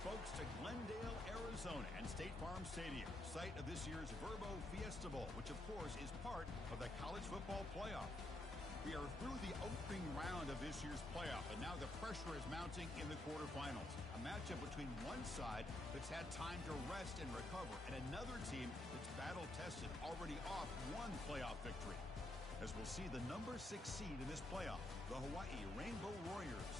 folks, to Glendale, Arizona and State Farm Stadium, site of this year's Verbo Fiesta Bowl, which, of course, is part of the college football playoff. We are through the opening round of this year's playoff, and now the pressure is mounting in the quarterfinals. A matchup between one side that's had time to rest and recover, and another team that's battle-tested, already off one playoff victory. As we'll see the number 6 seed in this playoff, the Hawaii Rainbow Warriors,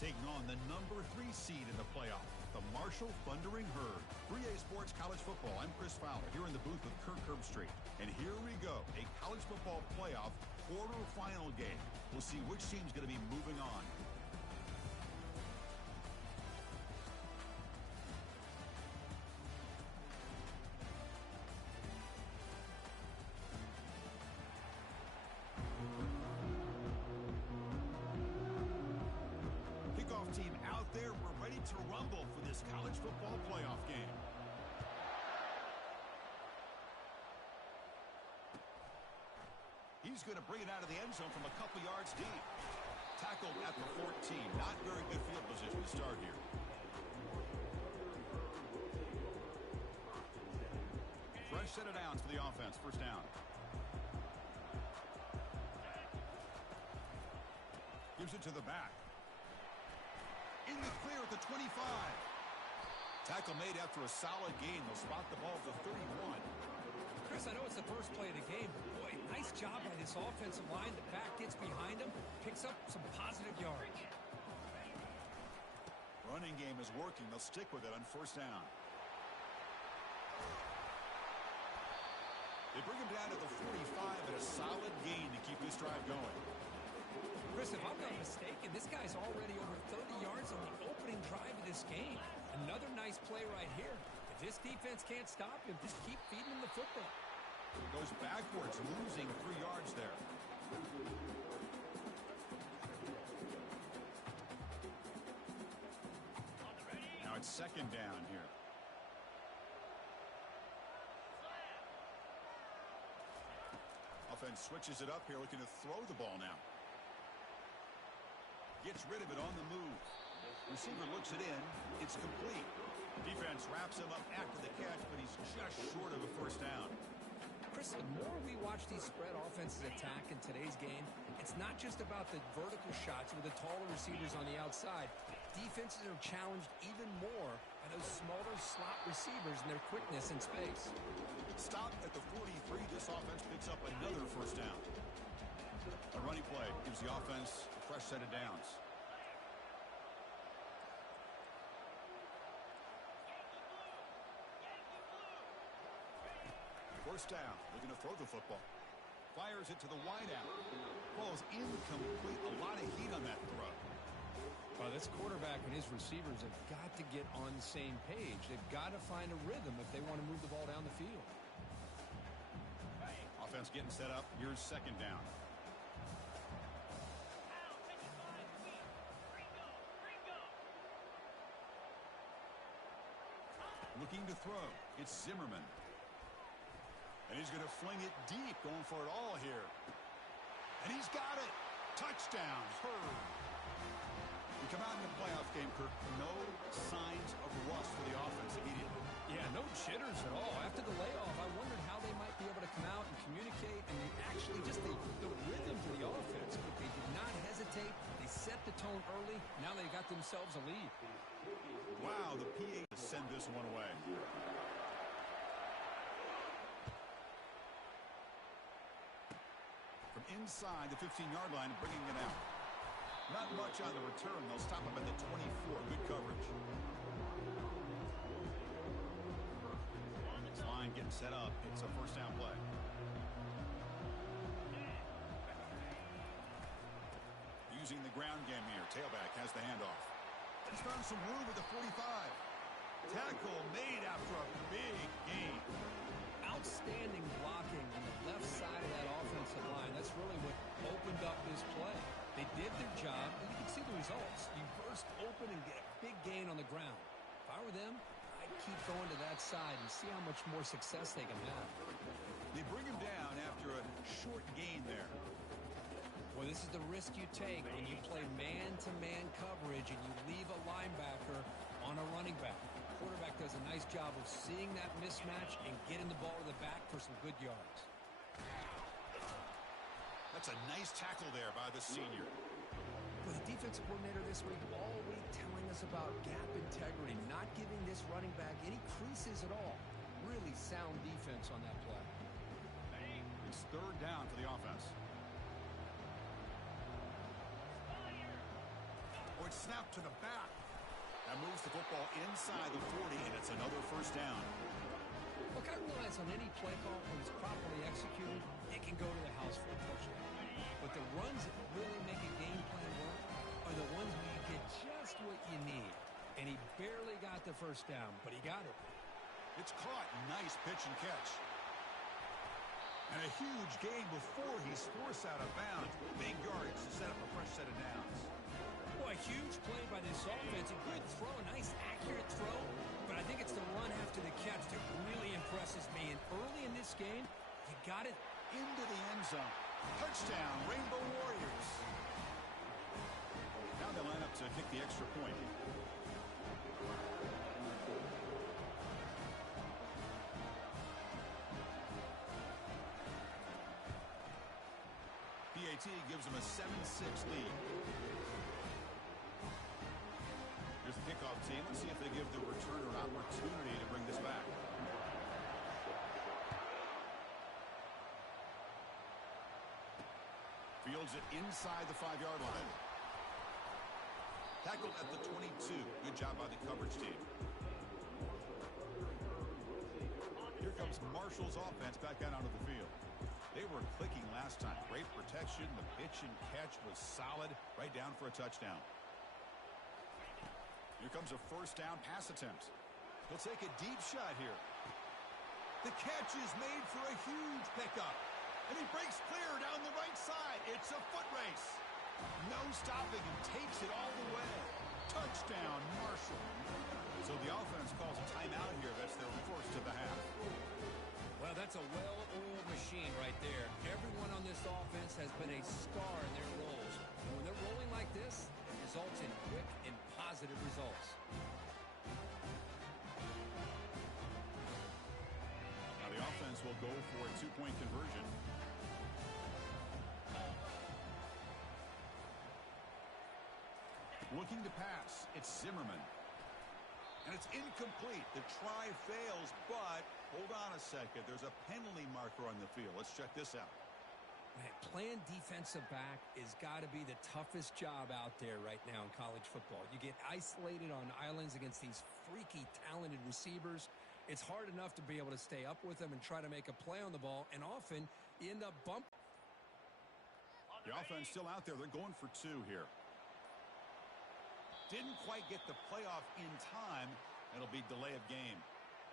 taking on the number 3 seed in the playoff, the Marshall Thundering Herd. 3A Sports College Football, I'm Chris Fowler, here in the booth with Kirk Herbstreit. And here we go, a college football playoff quarterfinal game. We'll see which team's going to be moving on. Team out there, we're ready to rumble for this college football playoff game. He's going to bring it out of the end zone from a couple yards deep. Tackled at the 14. Not very good field position to start here. Fresh set of downs for the offense. First down. Gives it to the back. In the clear at the 25. Tackle made after a solid gain. They'll spot the ball at the 31. Chris, I know it's the first play of the game, but boy, nice job by this offensive line. The back gets behind him, picks up some positive yards. Running game is working. They'll stick with it on first down. They bring him down to the 45 and a solid gain to keep this drive going. Chris, if I'm not mistaken, this guy's already over 30 yards on the opening drive of this game. Another nice play right here. If this defense can't stop him, just keep feeding him the football. Goes backwards, losing 3 yards there. Now it's second down here. Offense switches it up here, looking to throw the ball now. Gets rid of it on the move. Receiver looks it in. It's complete. Defense wraps him up after the catch, but he's just short of a first down. Chris, the more we watch these spread offenses attack in today's game, it's not just about the vertical shots with the taller receivers on the outside. Defenses are challenged even more by those smaller slot receivers and their quickness in space. Stop at the 43. This offense picks up another first down. A running play gives the offense a fresh set of downs. First down, looking to throw the football. Fires it to the wideout. Ball's incomplete. A lot of heat on that throw. Well, this quarterback and his receivers have got to get on the same page. They've got to find a rhythm if they want to move the ball down the field. Offense getting set up. Here's second down. Looking to throw. It's Zimmerman. And he's going to fling it deep, going for it all here. And he's got it. Touchdown, Herd. We come out in the playoff game, Kirk. No signs of rust for the offense immediately. Yeah, no jitters at all. After the layoff, I wondered how they might be able to come out and communicate and actually just the rhythm to the offense. But they did not hesitate. They set the tone early. Now they got themselves a lead. Wow, the PA to send this one away. From inside the 15-yard line, bringing it out. Not much on the return. They'll stop him at the 24. Good coverage. This line getting set up. It's a first down play. Using the ground game here. Tailback has the handoff. He's found some room at the 45. Tackle made after a big gain. Outstanding blocking on the left side of that offensive line. That's really what opened up this play. They did their job, and you can see the results. You burst open and get a big gain on the ground. If I were them, I'd keep going to that side and see how much more success they can have. They bring him down after a short gain there. Well, this is the risk you take when you play man-to-man coverage and you leave a linebacker on a running back. The quarterback does a nice job of seeing that mismatch and getting the ball to the back for some good yards. That's a nice tackle there by the senior. With the defensive coordinator this week, all week telling us about gap integrity, not giving this running back any creases at all. Really sound defense on that play. It's third down for the offense. Oh, it's snapped to the back. That moves the football inside the 40, and it's another first down. Look, I realize on any play call, when it's properly executed, it can go to the house for a touchdown. But the runs that really make a game plan work are the ones where you get just what you need. And he barely got the first down, but he got it. It's caught. Nice pitch and catch. And a huge gain before he's forced out of bounds. Big yards to set up a fresh set of downs. Boy, a huge play by this offense. A good throw, a nice accurate throw. But I think it's the run after the catch that really impresses me. And early in this game, he got it into the end zone. Touchdown, Rainbow Warriors. Now they line up to kick the extra point. PAT gives them a 7-6 lead. Here's the kickoff team. Let's see if they give the returner an opportunity to bring this back. Fields it inside the 5-yard line. Tackled at the 22. Good job by the coverage team. Here comes Marshall's offense back out onto the field. They were clicking last time. Great protection. The pitch and catch was solid. Right down for a touchdown. Here comes a first down pass attempt. He'll take a deep shot here. The catch is made for a huge pickup. And he breaks clear down the right side. It's a foot race. No stopping and takes it all the way. Touchdown, Marshall. So the offense calls a timeout here. That's their first of the half. Well, that's a well-oiled machine right there. Everyone on this offense has been a star in their roles. And when they're rolling like this, it results in quick and positive results. Now the offense will go for a two-point conversion. Looking to pass. It's Zimmerman. And it's incomplete. The try fails, but hold on a second. There's a penalty marker on the field. Let's check this out. Man, playing defensive back has got to be the toughest job out there right now in college football. You get isolated on islands against these freaky, talented receivers. It's hard enough to be able to stay up with them and try to make a play on the ball, and often you end up bumping. The offense still out there. They're going for two here. Didn't quite get the playoff in time. It'll be delay of game.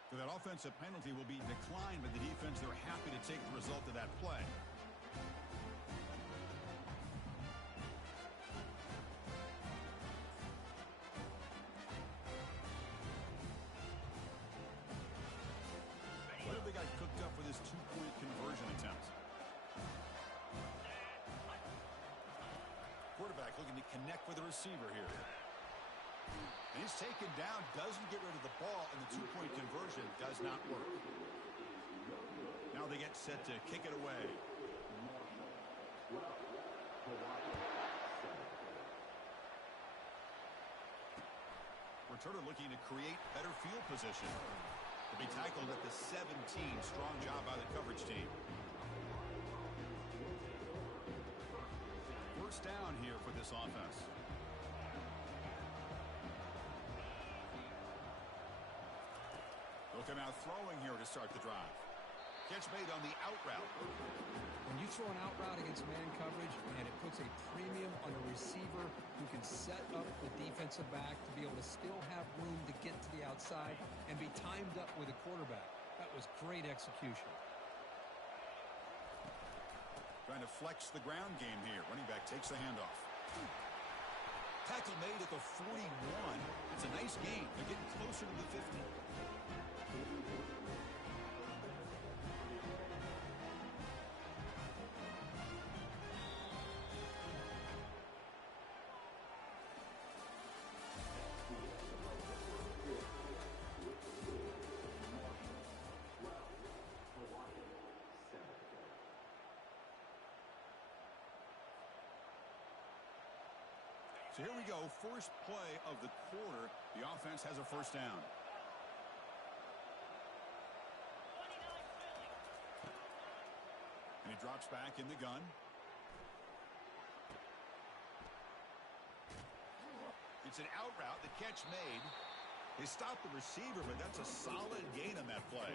So that offensive penalty will be declined by the defense. They're happy to take the result of that play. What have they got cooked up for this two-point conversion attempt? Quarterback looking to connect with the receiver here. And he's taken down, doesn't get rid of the ball, and the two-point conversion does not work. Now they get set to kick it away. Returner looking to create better field position. To be tackled at the 17. Strong job by the coverage team. First down here for this offense. They'll come out throwing here to start the drive. Catch made on the out route. When you throw an out route against man coverage, and it puts a premium on a receiver who can set up the defensive back to be able to still have room to get to the outside and be timed up with a quarterback. That was great execution. Trying to flex the ground game here. Running back takes the handoff. Tackle made at the 41. It's a nice gain. They're getting closer to the 50. So here we go, first play of the quarter. The offense has a first down. And he drops back in the gun. It's an out route. The catch made. They stopped the receiver, but that's a solid gain on that play.